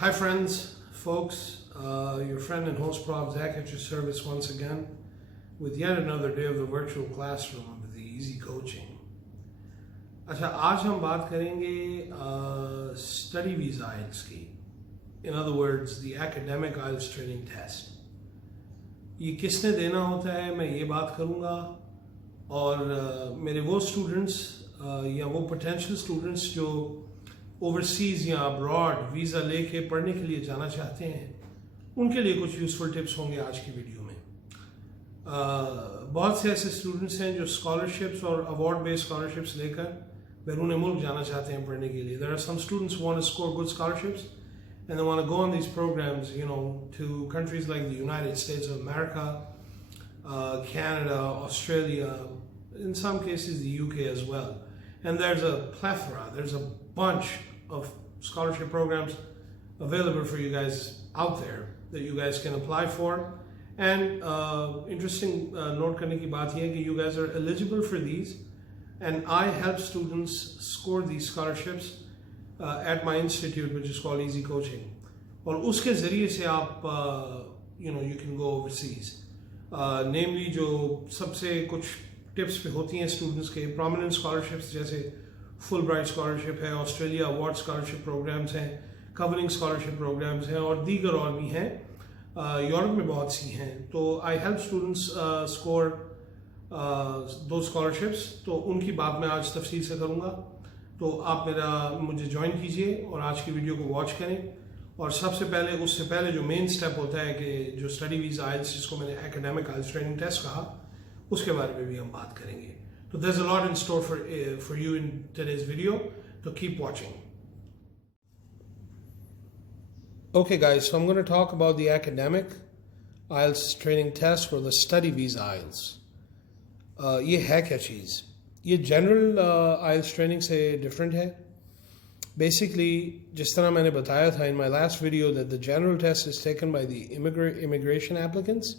Hi friends, folks, your friend and host Prof. Zach at your service once again with yet another day of the virtual classroom of the Easy Coaching. अच्छा, आज हम बात करेंगे study visa आइल्स की. In other words, the academic IELTS training test. ये किसने देना होता है, मैं ये बात करूँगा. और मेरे वो स्टूडेंट्स या वो पोटेंशियल स्टूडेंट्स जो ओवरसीज़ या अब्रॉड वीज़ा लेके पढ़ने के लिए जाना चाहते हैं, उनके लिए कुछ यूज़फुल टिप्स होंगे आज की वीडियो में. बहुत से ऐसे स्टूडेंट्स हैं जो स्कॉलरशिप्स और अवार्ड बेस्ड स्कॉलरशिप्स लेकर बैरून मुल्क जाना चाहते हैं पढ़ने के लिए. There are some students who want to score good scholarships and they want to go on these programs, to countries like the United States of America, Canada, Australia, in some cases the UK as well. And there's a plethora, there's a bunch of scholarship programs available for you guys out there that you guys can apply for. And interesting note karne ki baat ye hai ki you guys are eligible for these, and I help students score these scholarships at my institute, which is called Easy Coaching. और उसके ज़रिए से आप you can go overseas. Namely, जो सबसे कुछ tips पे होती हैं स्टूडेंट्स के, prominent scholarships जैसे Fulbright scholarship है, ऑस्ट्रेलिया अवार्ड स्कॉलरशिप प्रोग्राम्स हैं, कवरिंग स्कॉलरशिप प्रोग्राम्स हैं और दीगर और भी हैं. यूरोप में बहुत सी हैं. तो आई हेल्प स्टूडेंट्स स्कोर दो स्कॉलरशिप्स. तो उनकी बात मैं आज तफसील से करूँगा. तो आप मुझे ज्वाइन कीजिए और आज की वीडियो को वॉच करें. और सबसे पहले उससे पहले जो मेन स्टेप होता है कि जो स्टडी वीज़ा आइल्स, जिसको मैंने एकेडमिक आइल्स ट्रेनिंग टेस्ट कहा, उसके बारे में भी हम बात करेंगे. तो there is a lot in store for you in today's video, तो keep watching. Okay guys, so I'm going to talk about the academic IELTS training test for the study visa IELTS. ये है क्या चीज़? ये general IELTS training से different है. Basically जिस तरह मैंने बताया था in my last video that the general test is taken by the immigration applicants.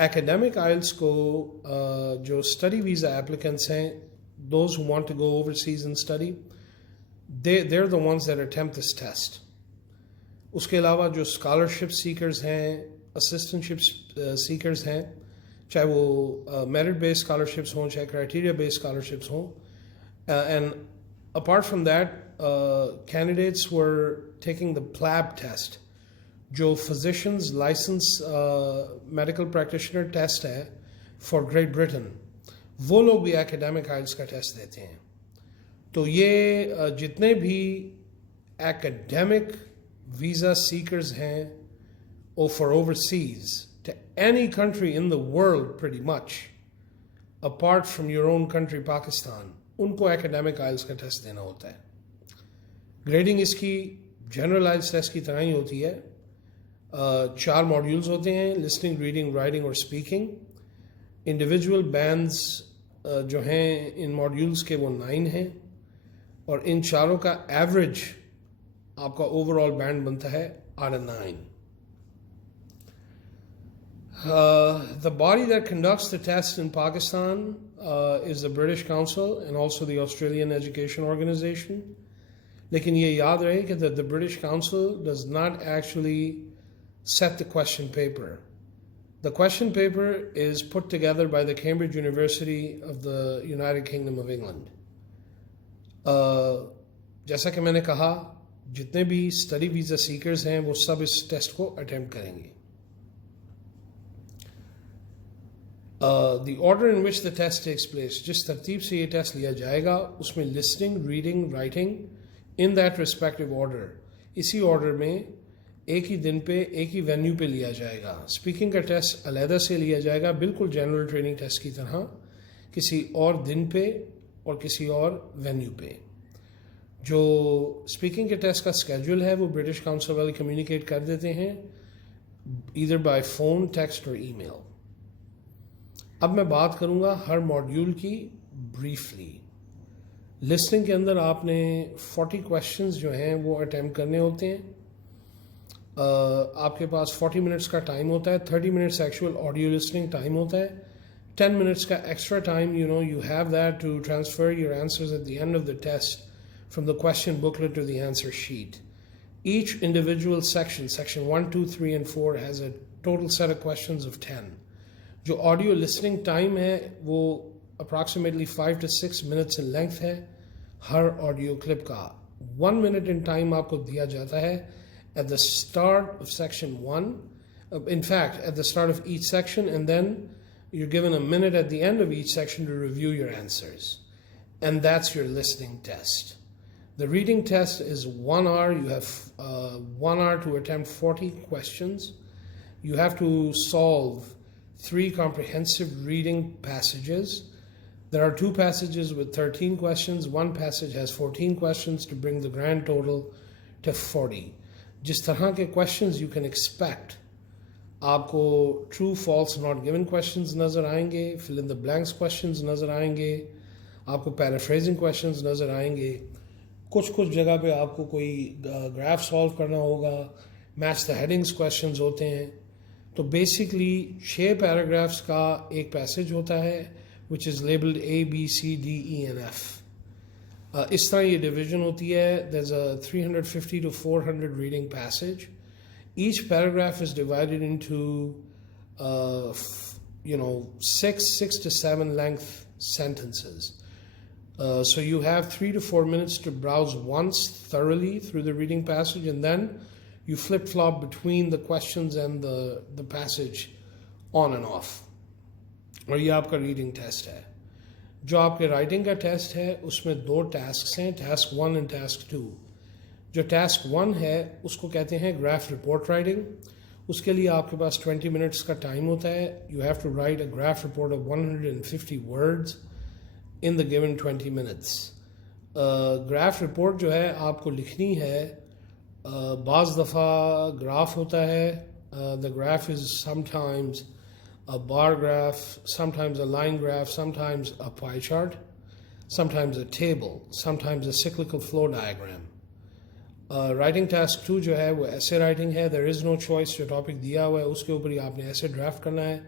Academic IELTS को जो स्टडी वीज़ा एप्लीकेंट्स हैं, those who want to go overseas and study, they are the ones that attempt this test. उसके अलावा जो scholarship seekers हैं, assistantship seekers हैं, चाहे वो मेरिट बेस्ड स्कॉलरशिप्स हों, चाहे क्राइटेरिया बेस्ड स्कॉलरशिप्स हों, and apart from that candidates were taking the PLAB test, जो physicians licence medical practitioner test है फॉर ग्रेट ब्रिटेन, वो लोग भी एकेडमिक IELTS का टेस्ट देते हैं. तो ये जितने भी एकेडमिक वीज़ा सीकर्स हैं or for overseas to any country in the world pretty much apart from your own country Pakistan, उनको एकेडमिक IELTS का टेस्ट देना होता है. ग्रेडिंग इसकी जनरल IELTS टेस्ट की तरह ही होती है. 4 मॉड्यूल्स होते हैं, लिसनिंग, रीडिंग, राइटिंग और स्पीकिंग. इंडिविजुअल बैंड्स जो हैं इन मॉड्यूल्स के वो 9 हैं, और इन चारों का एवरेज आपका ओवरऑल बैंड बनता है 8 और 9. The body that conducts the test in Pakistan is the British Council and also the Australian Education Organization. लेकिन ये याद रहे कि the British Council does not actually set the question paper. The question paper is put together by the Cambridge University of the United Kingdom of England. जैसा कि मैंने कहा, जितने भी स्टडी वीज़ा सीकर्स हैं वो सब इस टेस्ट को अटेम्प्ट करेंगे. The order in which the test takes place, जिस तरतीब से ये टेस्ट लिया जाएगा, उसमें listening, reading, writing in that respective order, इसी ऑर्डर में एक ही दिन पे एक ही वेन्यू पे लिया जाएगा. स्पीकिंग का टेस्ट अलहदा से लिया जाएगा, बिल्कुल जनरल ट्रेनिंग टेस्ट की तरह, किसी और दिन पे और किसी और वेन्यू पे. जो स्पीकिंग के टेस्ट का स्केड्यूल है वो ब्रिटिश काउंसिल वाले कम्युनिकेट कर देते हैं, ईदर बाय फ़ोन, टेक्स्ट और ईमेल. अब मैं बात करूंगा हर मॉड्यूल की ब्रीफली. लिसनिंग के अंदर आपने 40 क्वेश्चंस जो हैं वो अटैम्प्ट करने होते हैं. आपके पास 40 मिनट्स का टाइम होता है. 30 minutes actual audio listening time होता है. 10 मिनट्स का extra time you have that to transfer your answers at the end of the test from the question booklet to the answer sheet. Each individual section, section 1, 2, 3 and 4 has a total set of questions of 10. जो audio listening time है वो approximately 5 to 6 minutes in length है हर audio clip का. 1 minute in time आपको दिया जाता है at the start of section 1, in fact at the start of each section, and then you're given a minute at the end of each section to review your answers, and that's your listening test. The reading test is 1 hour. You have 1 hour to attempt 40 questions. You have to solve 3 comprehensive reading passages. There are 2 passages with 13 questions. 1 passage has 14 questions to bring the grand total to 40. जिस तरह के questions you can expect, आपको true, false, not given questions नज़र आएंगे, fill in the blanks questions नज़र आएंगे, आपको paraphrasing questions नज़र आएंगे, कुछ जगह पे आपको कोई ग्राफ सॉल्व करना होगा, मैच द हेडिंग्स क्वेश्चंस होते हैं. तो बेसिकली 6 पैराग्राफ्स का एक पैसेज होता है which is labelled A, B, C, D, E and F. इस तरह ये डिवीजन होती है. there's a 350 to 400 reading passage. Each paragraph is divided into 6 to 7 length sentences. So you have 3 to 4 minutes to browse once thoroughly through the reading passage, and then you flip-flop between the questions and the passage on and off. और ये आपका reading test है. जो आपके writing का test है उसमें 2 task हैं, टास्क 1 एंड टास्क 2. जो टास्क 1 है उसको कहते हैं ग्राफ रिपोर्ट राइटिंग. उसके लिए आपके पास 20 मिनट्स का टाइम होता है. You have to write a graph report of 150 words in the given 20 minutes. Graph report जो है आपको लिखनी है. बाज़ दफ़ा ग्राफ होता है. The graph is sometimes a bar graph, sometimes a line graph, sometimes a pie chart, sometimes a table, sometimes a cyclical flow diagram. Writing task 2 जो है वो ऐसे राइटिंग है. There is no choice. जो topic दिया हुआ है उसके ऊपर ही आपने ऐसे ड्राफ्ट करना है.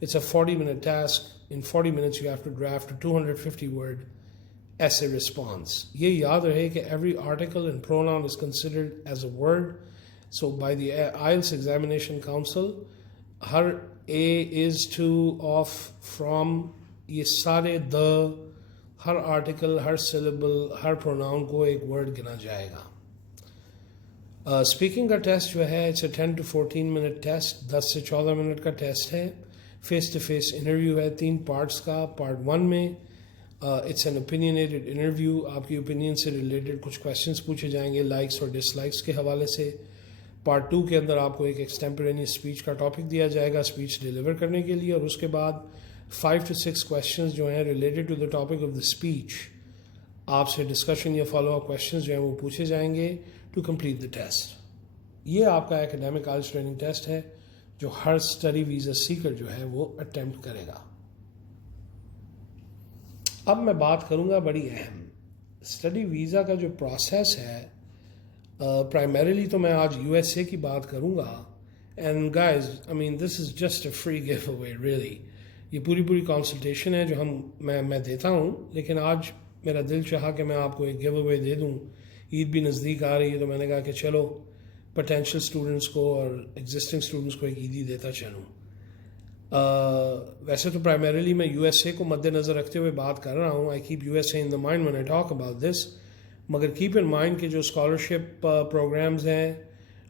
It's a 40-minute task. In 40 minutes you have to draft a 250-word essay response. ये याद रहे कि every article and pronoun is considered as a word. So by the IELTS Examination Council, her A, is, to, of, from, ये सारे the, her article, her syllable, her pronoun को एक word गिना जाएगा. स्पीकिंग का टेस्ट जो है it's a 10 to 14 minute test. 10 से 14 मिनट का टेस्ट है. फेस टू फेस इंटरव्यू है 3 पार्ट्स का. पार्ट 1 में इट्स एन ओपिनियनेटेड इंटरव्यू. आपकी ओपिनियन से रिलेटेड कुछ क्वेश्चंस पूछे जाएंगे लाइक्स और डिसलाइक्स के हवाले से. पार्ट 2 के अंदर आपको एक एक्सटेम्पोरेनियस स्पीच का टॉपिक दिया जाएगा स्पीच डिलीवर करने के लिए, और उसके बाद 5 to 6 क्वेश्चंस जो हैं related to the topic of the speech आपसे डिस्कशन या फॉलो अप क्वेश्चंस जो हैं वो पूछे जाएंगे टू कंप्लीट द टेस्ट. ये आपका एकेडमिक आइल्स ट्रेनिंग टेस्ट है जो हर स्टडी वीज़ा सीकर जो है वो अटेम्प्ट करेगा. अब मैं बात करूंगा बड़ी अहम स्टडी वीज़ा का जो प्रोसेस है. प्राइमरीली तो मैं आज यूएसए की बात करूंगा. And guys, I mean this is just a free give away really. ये पूरी कंसल्टेशन है जो मैं देता हूँ, लेकिन आज मेरा दिल चाहा कि मैं आपको एक गिव अवे दे दूँ. ईद भी नज़दीक आ रही है तो मैंने कहा कि चलो पोटेंशियल स्टूडेंट्स को और एग्जिस्टिंग स्टूडेंट्स को एक ईदी देता चलूँ. वैसे तो प्राइमरीली मैं यूएसए को मद्देनज़र रखते हुए बात कर रहा हूँ. I keep USA in the mind when I talk about this. मगर कीप इन माइंड के जो स्कॉलरशिप प्रोग्राम्स हैं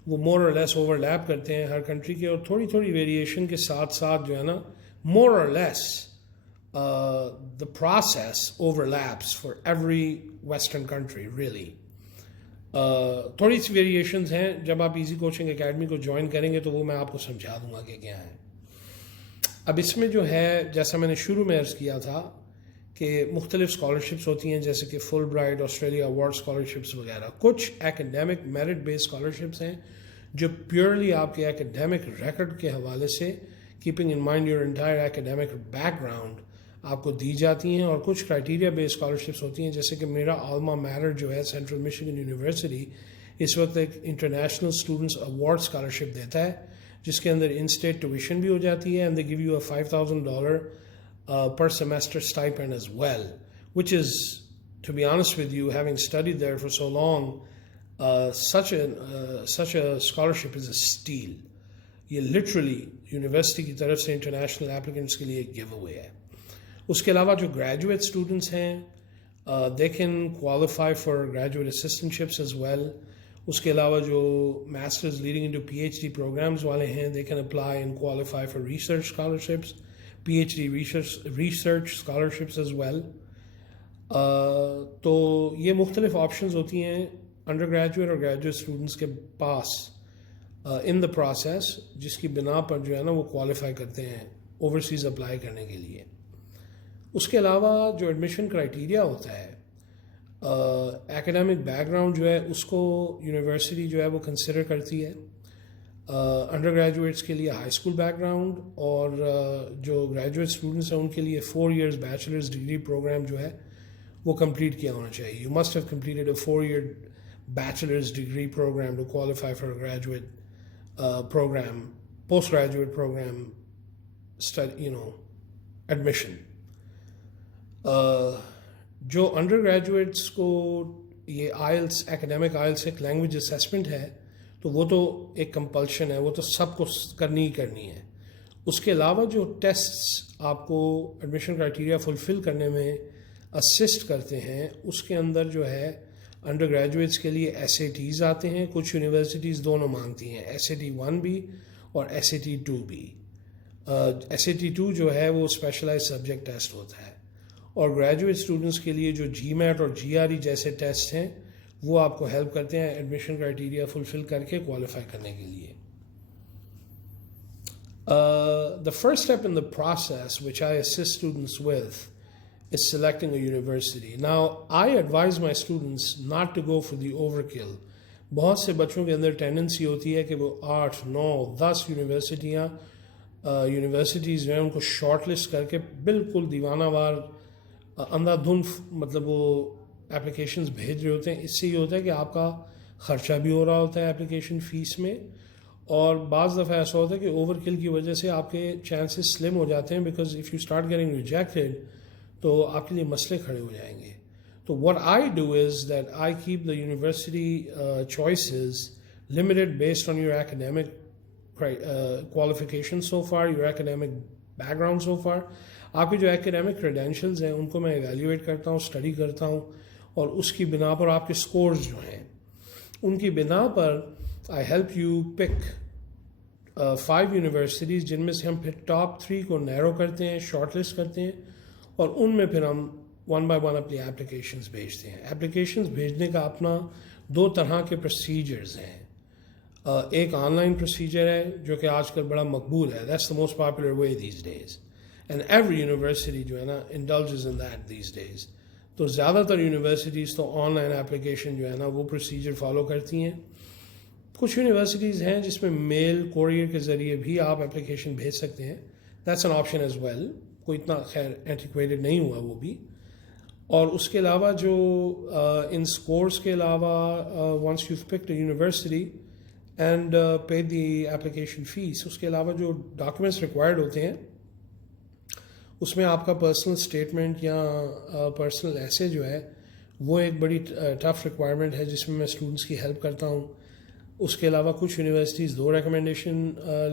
वो मोर और लेस ओवरलैप करते हैं हर कंट्री के, और थोड़ी वेरिएशन के साथ साथ जो है ना मोर और less the process overlaps for every western country really. थोड़ी सी वेरिएशंस हैं. जब आप इजी कोचिंग एकेडमी को ज्वाइन करेंगे तो वो मैं आपको समझा दूंगा कि क्या है. अब इसमें जो है जैसा मैंने शुरू में अर्ज़ किया था कि मुख्तलिफ स्कॉलरशिप्स होती हैं, जैसे कि full bright, Australia award scholarships वगैरह. कुछ एकेडमिक मेरिट बेस्ड स्कॉलरशिप्स हैं जो प्योरली आपके एकेडमिक रिकॉर्ड के हवाले से, keeping in mind your entire academic background, आपको दी जाती हैं. और कुछ क्राइटेरिया बेस्ड स्कॉलरशिप्स होती हैं, जैसे कि मेरा आल्मा मैटर जो है सेंट्रल मिशिगन यूनिवर्सिटी इस वक्त एक इंटरनेशनल स्टूडेंट्स अवार्ड स्कॉलरशिप देता है जिसके अंदर इन स्टेट ट्यूशन भी हो जाती है, and they give you a $5,000 per semester stipend as well, which is, to be honest with you, having studied there for so long, such a scholarship is a steal. ये literally university की तरफ से international applicants के लिए give away है. उसके अलावा जो ग्रेजुएट स्टूडेंट्स हैं they can qualify for graduate assistantships as well. उसके अलावा जो masters leading into PhD programmes वाले हैं they can apply and qualify for research scholarships, PhD research scholarships as well. तो ये मुख्तलिफ ऑप्शंस होती हैं अंडर ग्रेजुएट और ग्रेजुएट स्टूडेंट्स के पास इन द प्रोसेस, जिसकी बिना पर जो है ना वो क्वालिफाई करते हैं ओवरसीज़ अप्लाई करने के लिए. उसके अलावा जो एडमिशन क्राइटेरिया होता है, एकेडमिक बैकग्राउंड जो है उसको यूनिवर्सिटी जो है वो कंसिडर करती है. अंडर ग्रेजुएट्स के लिए हाई स्कूल बैकग्राउंड और जो ग्रेजुएट स्टूडेंट्स हैं उनके लिए 4 years बैचलर्स डिग्री प्रोग्राम जो है वो कंप्लीट किया होना चाहिए. You must have completed a 4-year bachelor's degree program to qualify for a graduate program, postgraduate program study, admission. जो अंडर ग्रेजुएट्स को ये आइल्स, एकेडमिक आइल्स एक लैंग्वेज असेसमेंट है, तो वो तो एक कंपल्शन है, वो तो सबको करनी ही करनी है. उसके अलावा जो टेस्ट्स आपको एडमिशन क्राइटेरिया फुलफ़िल करने में असिस्ट करते हैं, उसके अंदर जो है अंडर ग्रेजुएट्स के लिए SATs आते हैं. कुछ यूनिवर्सिटीज़ दोनों मांगती हैं, SAT-1 भी और SAT-2 भी. SAT-2 जो है वो स्पेशलाइज सब्जेक्ट टेस्ट होता है, और ग्रेजुएट स्टूडेंट्स के लिए जो GMAT और GRE जैसे टेस्ट हैं वो आपको हेल्प करते हैं एडमिशन क्राइटेरिया फुलफ़िल करके क्वालिफाई करने के लिए. The first step in the process which I assist students with is selecting a university. Now, I advise my students not to go for the overkill. बहुत से बच्चों के अंदर टेंडेंसी होती है कि वो 8, 9, 10 यूनिवर्सिटीज़ जो हैं उनको शॉर्ट लिस्ट करके बिल्कुल दीवानावार अंधाधुंध मतलब वो एप्लीकेशंस भेज रहे होते हैं. इससे ये होता है कि आपका ख़र्चा भी हो रहा होता है एप्लीकेशन फ़ीस में, और बाज़ दफ़ा ऐसा होता है कि ओवरकिल की वजह से आपके चांसेस स्लिम हो जाते हैं, because if you start getting rejected तो आपके लिए मसले खड़े हो जाएंगे. तो what I do is that I keep the university choices limited based on your academic qualification so far, your academic background so far. आपके जो एकेडमिक क्रेडेंशियल्स हैं उनको मैं एवेल्यूएट करता हूँ, स्टडी करता हूँ, और उसकी बिना पर आपके स्कोर्स जो हैं उनकी बिना पर I help you pick 5 universities, जिनमें से हम फिर टॉप 3 को नैरो करते हैं, शॉर्ट लिस्ट करते हैं, और उनमें फिर हम 1 by 1 अपनी एप्लीकेशंस भेजते हैं. एप्लीकेशंस भेजने का अपना 2 तरह के प्रोसीजर्स हैं. एक ऑनलाइन प्रोसीजर है जो कि आजकल बड़ा मकबूल है, that's the most popular way these days, and every university जो है ना indulges in that these days. तो ज़्यादातर यूनिवर्सिटीज़ तो ऑनलाइन एप्लीकेशन जो है ना वो प्रोसीजर फॉलो करती हैं. कुछ यूनिवर्सिटीज़ हैं जिसमें मेल कोरियर के ज़रिए भी आप एप्लीकेशन भेज सकते हैं, that's an option as well. कोई इतना खैर एंटिक्वेटेड नहीं हुआ वो भी. और उसके अलावा जो इन स्कोर्स के अलावा once you picked a university and pay the application fees, उसके अलावा जो डॉक्यूमेंट्स रिक्वायर्ड होते हैं उसमें आपका पर्सनल स्टेटमेंट या पर्सनल ऐसे जो है वो एक बड़ी टफ रिक्वायरमेंट है जिसमें मैं स्टूडेंट्स की हेल्प करता हूँ. उसके अलावा कुछ यूनिवर्सिटीज़ 2 रिकमेंडेशन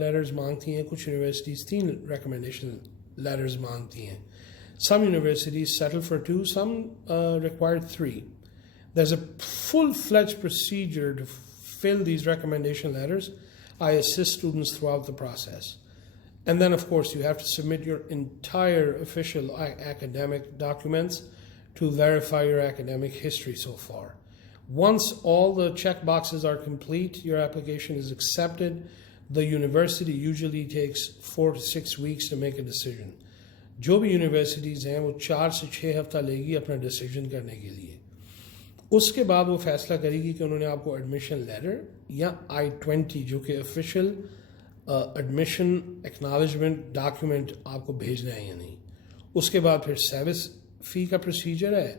लेटर्स मांगती हैं, कुछ यूनिवर्सिटीज़ 3 रिकमेंडेशन letters मांगती हैं. Some universities settle for 2, some require 3. There's a full-fledged procedure to fill these recommendation letters. I assist students throughout the process. And then, of course, you have to submit your entire official academic documents to verify your academic history so far. Once all the check boxes are complete, your application is accepted. The university usually takes 4 to 6 weeks to make a decision. जो भी universities हैं वो 4 से 6 हफ्ता लेगी अपना decision करने के लिए. उसके बाद वो फैसला करेगी कि उन्होंने आपको एडमिशन लेटर या I-20 जो कि ऑफिशियल एडमिशन एक्नॉलेजमेंट डॉक्यूमेंट आपको भेजना है या नहीं. उसके बाद फिर सर्विस फ़ी का प्रोसीजर है,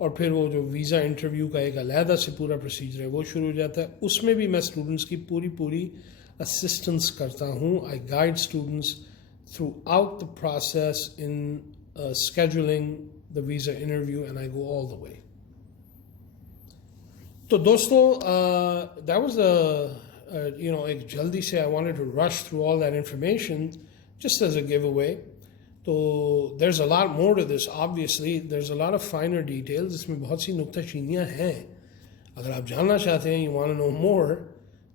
और फिर वो जो वीज़ा इंटरव्यू का एक अलहदा से पूरा प्रोसीजर है वो शुरू हो जाता है. उसमें भी मैं स्टूडेंट्स की पूरी assistance करता हूँ. I guide students throughout the process in scheduling the visa interview, and I go all the way. तो दोस्तों that was एक जल्दी से I wanted to rush through all that information just as a giveaway. तो there's a lot more to this. Obviously there's a lot of finer details. इसमें बहुत सी नुक्ताचीनियाँ हैं. अगर आप जानना चाहते हैं, you want to know more,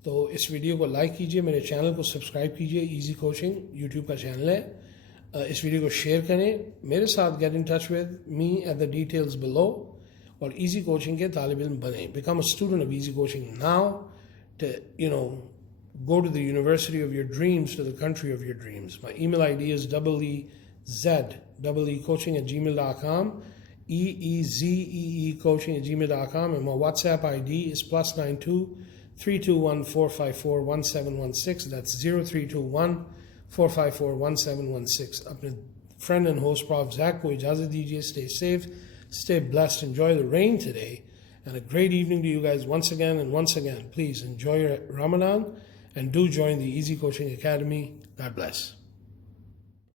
तो इस वीडियो को लाइक कीजिए, मेरे चैनल को सब्सक्राइब कीजिए. इजी कोचिंग यूट्यूब का चैनल है. इस वीडियो को शेयर करें, मेरे साथ get in touch with me at the details below और इजी कोचिंग के तालिब इल्म बने. Become a student of easy coaching now to go to the university of your dreams, to the country of your dreams. My email ID is eecoaching@gmail.com, eezeecoaching@gmail.com, and my WhatsApp ID is +92 321 454 1716. That's 0321 454 1716. अपने friend and host Prof Zach को इजाज़त दीजिए. Stay safe, stay blessed, enjoy the rain today, and a great evening to you guys once again. And once again, please enjoy your Ramadan and do join the Easy Coaching Academy. God bless.